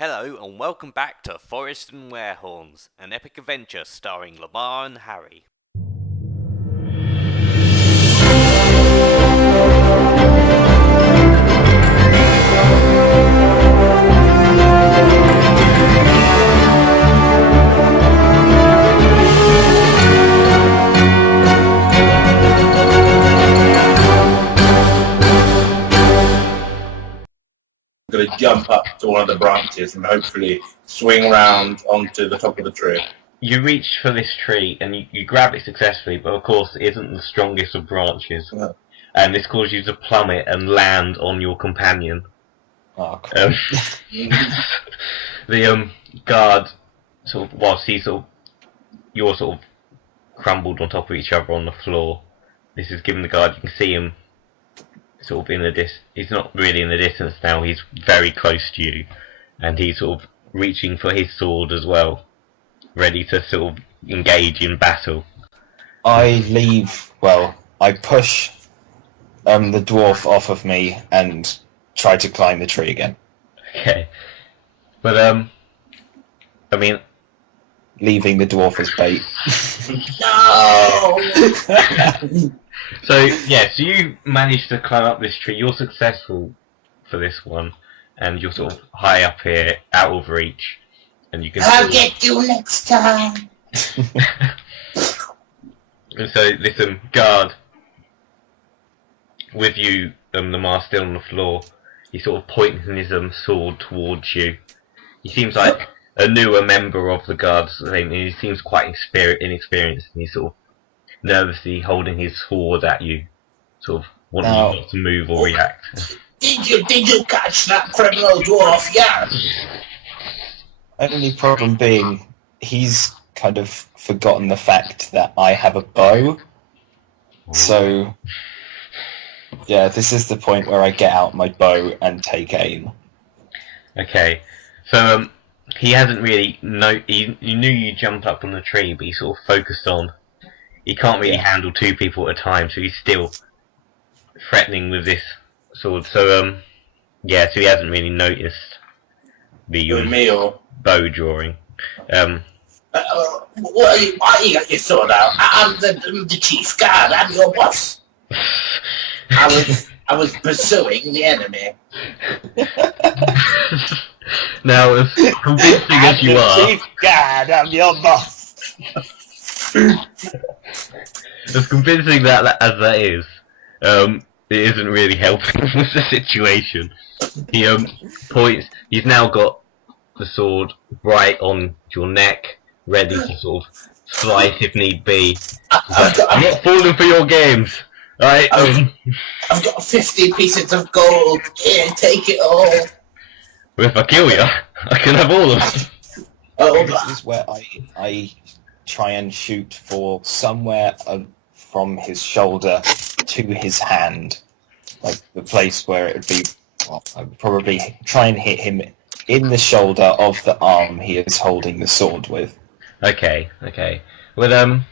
Hello and welcome back to Forest and Werehorns, an epic adventure starring Lamarr and Harry. I'm going to jump up to one of the branches and hopefully swing round onto the top of the tree. You reach for this tree and you grab it successfully, but of course it isn't the strongest of branches. Yeah. And this causes you to plummet and land on your companion. Oh, cool. The guard, sort of, whilst you're sort of crumbled on top of each other on the floor. This is given the guard, you can see him sort of in the he's not really in the distance now, he's very close to you. And he's sort of reaching for his sword as well, ready to sort of engage in battle. I push the dwarf off of me and try to climb the tree again. Okay. But, I mean... Leaving the dwarf as bait. No! So you manage to climb up this tree. You're successful for this one, and you're sort of high up here, out of reach, and you can. I'll get you next time. And so this guard with you, Lamarr, still on the floor. He's sort of pointing his sword towards you. He seems like a newer member of the guards. He seems quite inexperienced, and he's sort of nervously holding his sword at you, sort of wanting you not to move or react. Did you catch that criminal dwarf? Yeah. Only problem being, he's kind of forgotten the fact that I have a bow. So, yeah, this is the point where I get out my bow and take aim. Okay, so he hasn't really he knew you jumped up on the tree, but he sort of focused on. He can't really handle two people at a time, so he's still threatening with this sword. So, so he hasn't really noticed the bow drawing. Why you got your sword out? I'm the chief guard. I'm your boss. I was pursuing the enemy. Now, as convincing as you are, chief guard. I'm your boss. as convincing as that is, it isn't really helping with the situation. He points. He's now got the sword right on your neck, ready to sort of slice if need be. I'm not falling for your games. Right? I've got 50 pieces of gold. Here, take it all. Well, if I kill you, I can have all of them. This is where I try and shoot for somewhere from his shoulder to his hand, like the place where it would be. Well, I would probably try and hit him in the shoulder of the arm he is holding the sword with. Okay. Well,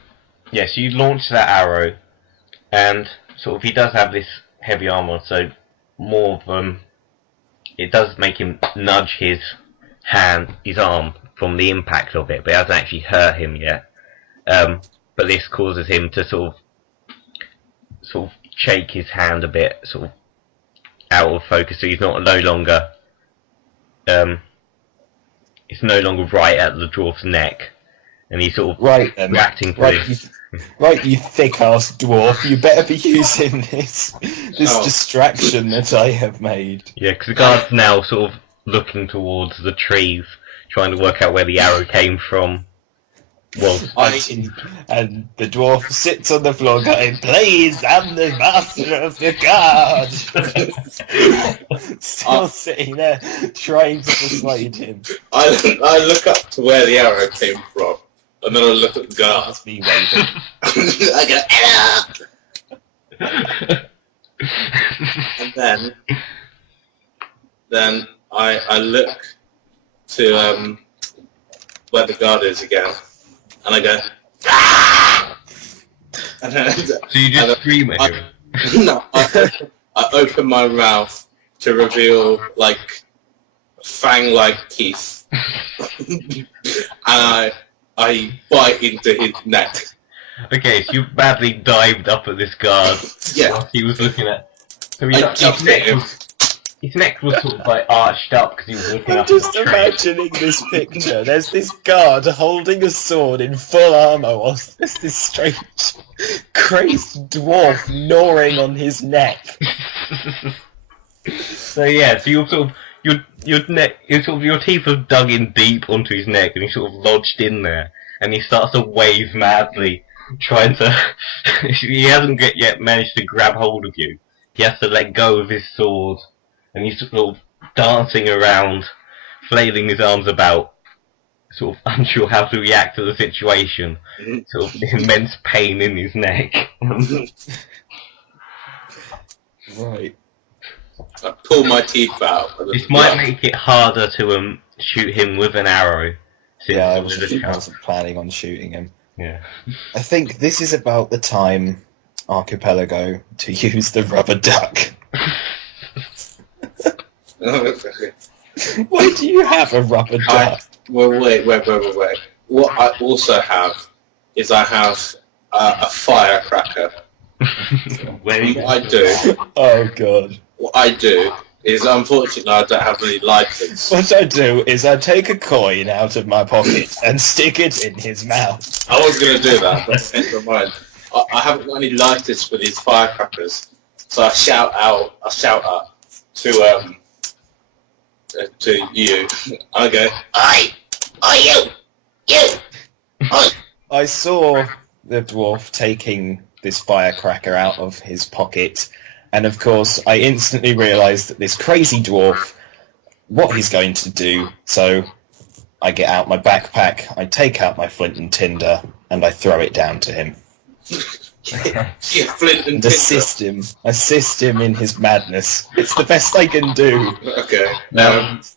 yes, you launch that arrow, and sort of he does have this heavy armor, so more of it does make him nudge his arm from the impact of it, but it hasn't actually hurt him yet. But this causes him to sort of shake his hand a bit, sort of out of focus. So he's no longer it's no longer right at the dwarf's neck, and he's sort of reacting to this. Right, you thick-ass dwarf, you better be using this distraction that I have made. Yeah, because the guard's now sort of looking towards the trees, trying to work out where the arrow came from. Well, and the dwarf sits on the floor going, "Please, I'm the master of the guard." Still sitting there, trying to persuade him. I look up to where the arrow came from, and then I look at the guard. That's me waving. I go, "Hello!" And then I look to where the guard is again. And I go, "Ah!" So you just scream at him? No, I open my mouth to reveal, like, fang-like teeth, and I bite into his neck. Okay, so you badly dived up at this guard Yeah. whilst he was looking at. So I jumped at him. his neck was sort of like arched up because he was looking I'm up just at the tree. imagining this picture. There's this guard holding a sword in full armour whilst there's this strange, crazed dwarf gnawing on his neck. So yeah, so you're sort of your neck, your teeth have dug in deep onto his neck, and he's sort of lodged in there, and he starts to wave madly, trying to. He hasn't yet managed to grab hold of you. He has to let go of his sword, and he's sort of dancing around, flailing his arms about, sort of unsure how to react to the situation. Sort of immense pain in his neck. Right. I pull my teeth out. This might make it harder to shoot him with an arrow. since Yeah, I the wasn't planning on shooting him. Yeah. I think this is about the time, Archipelago, to use the rubber duck. Why do you have a rubber duck? Well, wait. What I also have is I have a firecracker. Where you What I do, Oh god. is unfortunately I don't have any lighters. What I do is I take a coin out of my pocket and stick it in his mouth. I was going to do that, but never mind. I haven't got any lighters for these firecrackers, so I shout up to you. I go, "Oi, you, oi." I saw the dwarf taking this firecracker out of his pocket, and of course I instantly realised that this crazy dwarf, what he's going to do, so I get out my backpack, I take out my flint and tinder, and I throw it down to him. Yeah, flint and And tinder. assist him in his madness. It's the best I can do. Okay.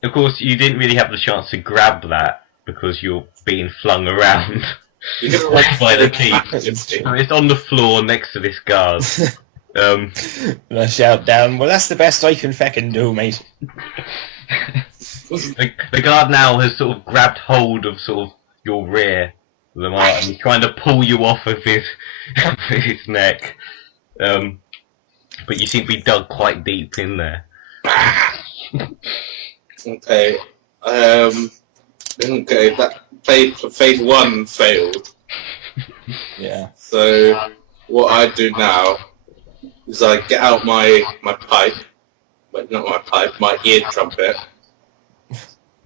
Of course, you didn't really have the chance to grab that because you're being flung around You're gonna like by the teeth. It's true. So it's on the floor next to this guard. And I shout down, well, that's the best I can feckin' do, mate. The guard now has sort of grabbed hold of sort of your rear, Lamarr, and he's trying to pull you off of his neck. But you seem to be dug quite deep in there. Okay. Okay. That phase one failed. Yeah. So what I do now is I get out my pipe, but not my pipe, my ear trumpet,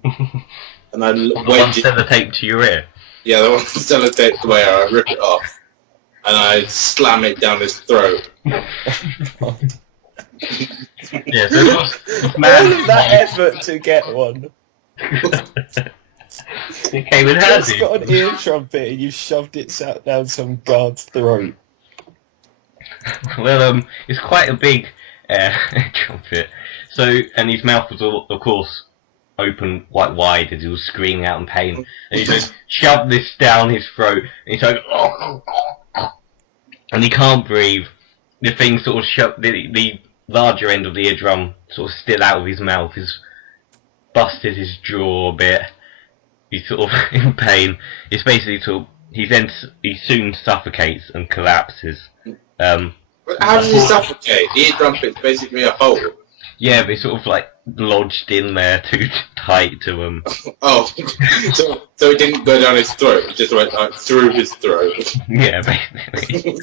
and I One wedge it. sellotape to your ear. Yeah, the one sellotape to where I rip it off, and I slam it down his throat. Yeah, so All of that effort to get one. it came in It's handy. got an ear trumpet and you shoved it down some guard's throat. Well, it's quite a big trumpet. So, and his mouth was, of course, open quite wide as he was screaming out in pain. And he just shoved this down his throat, and he's like, oh, and he can't breathe. The thing sort of shoved the larger end of the eardrum sort of still out of his mouth. He's busted his jaw a bit. He's sort of in pain. It's basically sort of he soon suffocates and collapses. But how does he suffocate? The ear trumpet's basically a hole. Yeah, but it's sort of like lodged in there too tight to him. Oh, so it didn't go down his throat. It just went through his throat. Yeah, basically.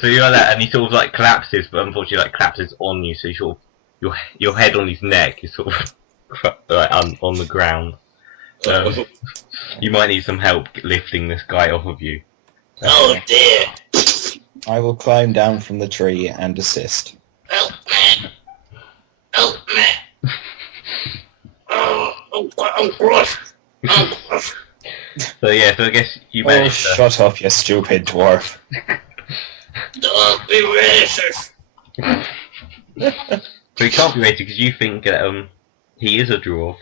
So you're like that, and he sort of like collapses, but unfortunately like collapses on you, so you sort of your head on his neck is sort of like on the ground. You might need some help lifting this guy off of you. Oh dear! I will climb down from the tree and assist. Help me! Help me! Oh, gross! Oh, gross! So I guess you Oh, managed to. shut up, you stupid dwarf. Don't be racist! So he can't be racist because you think that he is a dwarf.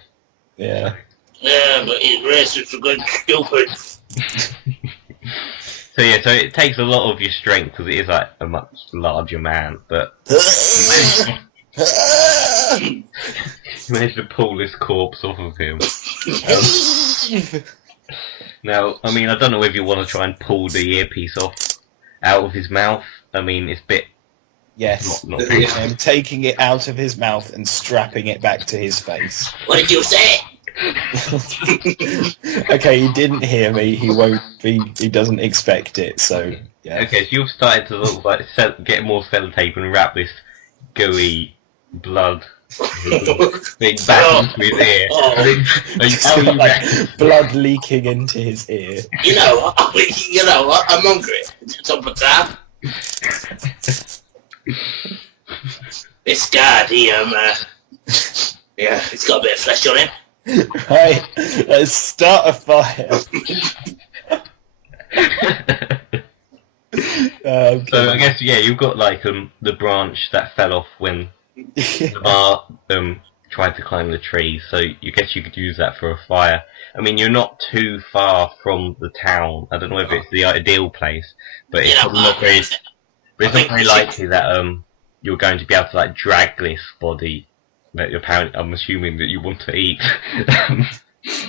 Yeah. Yeah, but he's racist for good stupid. So it takes a lot of your strength because it is like a much larger man, but You managed to pull this corpse off of him. Now, I mean, I don't know whether you want to try and pull the earpiece off out of his mouth. I mean, it's a bit... Yes, Not really. I'm taking it out of his mouth and strapping it back to his face. What did you say? Okay, he didn't hear me. He won't be. He doesn't expect it. So yeah. Okay, so you've started to sort of like get more sellotape and wrap this gooey blood thing back into his ear. How are you Like blood leaking into his ear. You know what? I'm hungry. Top of that. This guard, yeah, he's got a bit of flesh on him. Right, let's start a fire. Okay. So I guess you've got like the branch that fell off when Lamarr tried to climb the tree. So you guess you could use that for a fire. I mean, you're not too far from the town. I don't know if it's the ideal place, but it's not very. But it's not very likely that you're going to be able to like drag this body that I'm assuming that you want to eat.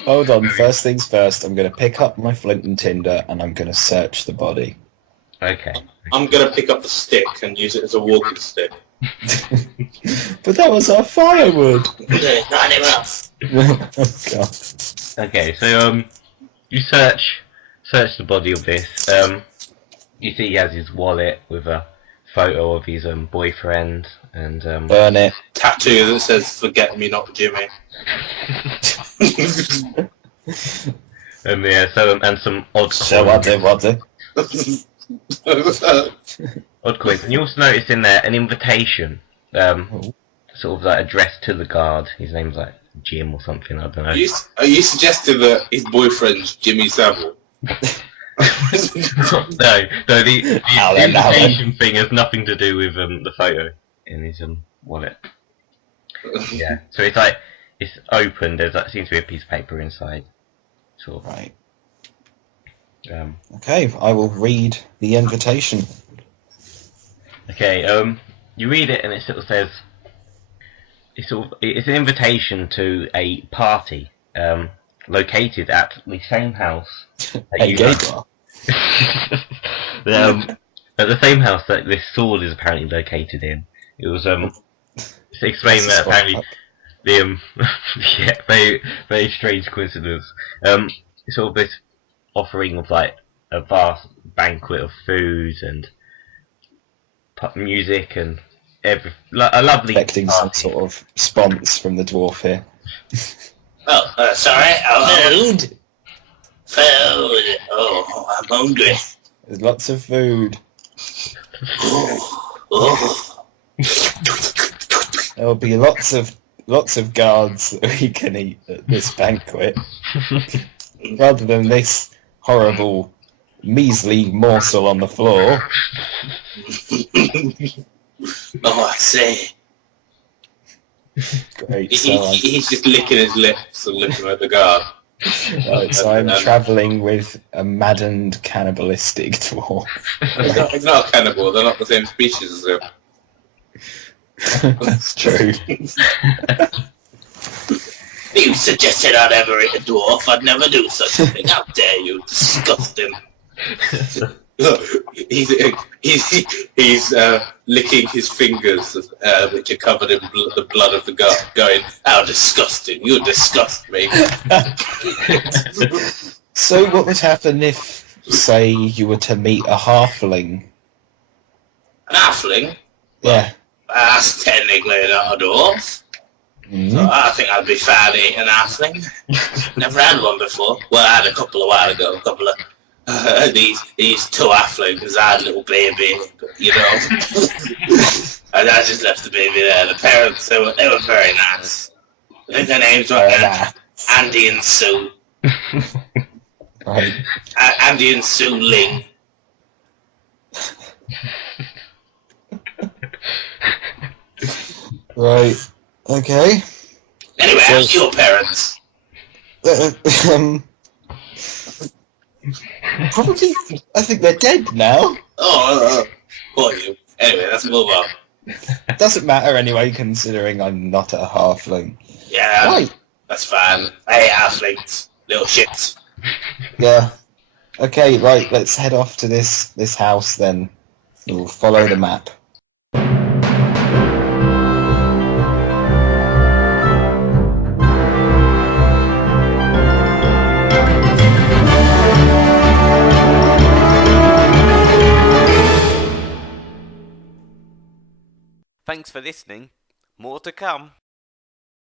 Hold on. First things first. I'm going to pick up my flint and tinder and I'm going to search the body. Okay. I'm going to pick up a stick and use it as a walking stick. But that was our firewood. Not enough. Oh God. Okay, so you search the body of this. You see he has his wallet with a photo of his boyfriend and Burn it. Tattoo that says "Forget me not, Jimmy." and some odd So coins. what? Odd coins. And you also notice in there an invitation, sort of like addressed to the guard. His name's like Jim or something. I don't know. Are you suggesting that his boyfriend's Jimmy Savile? No, the invitation thing has nothing to do with the photo in his wallet. Yeah, so it's like it's open. There's like seems to be a piece of paper inside. Sort of. Right. Okay, I will read the invitation. Okay, you read it and it sort of says it's an invitation to a party located at the same house that you at the same house that this sword is apparently located in. It was it's explained that apparently the very very strange coincidence. It's sort of this offering of like a vast banquet of food and music and a lovely Expecting some party. sort of response from the dwarf here. Oh, sorry. Food. Food. Oh, I'm hungry. There's lots of food. Oh. There will be lots of guards that we can eat at this banquet, rather than this horrible, measly morsel on the floor. Oh, I see. Great. So He's just licking his lips and looking at the guard. so I'm travelling with a maddened cannibalistic dwarf. He's not a cannibal. They're not the same species as him. That's true. You suggested I'd ever eat a dwarf. I'd never do such a thing. How dare you? Disgusting. Look, he's licking his fingers, which are covered in the blood of the guard, going, "How disgusting! You disgust me." So what would happen if, say, you were to meet a halfling? An halfling? Yeah. That's technically not a dwarf. So I think I'd be fine eating an halfling. Never had one before. Well, I had a couple a while ago. A couple of these two halflings. I had a little baby, you know. And I just left the baby there. The parents, they were very nice. I think their names were Andy and Sue. Right. Andy and Sue Ling. Right. Okay. Anyway, how's your parents? Probably, I think they're dead now. Oh, poor you. Anyway, let's move on. Doesn't matter anyway, considering I'm not a halfling. Yeah, Right. that's fine. I hate halflings. Little shits. Yeah. Okay, right, let's head off to this house then. We'll follow the map. Thanks for listening. More to come.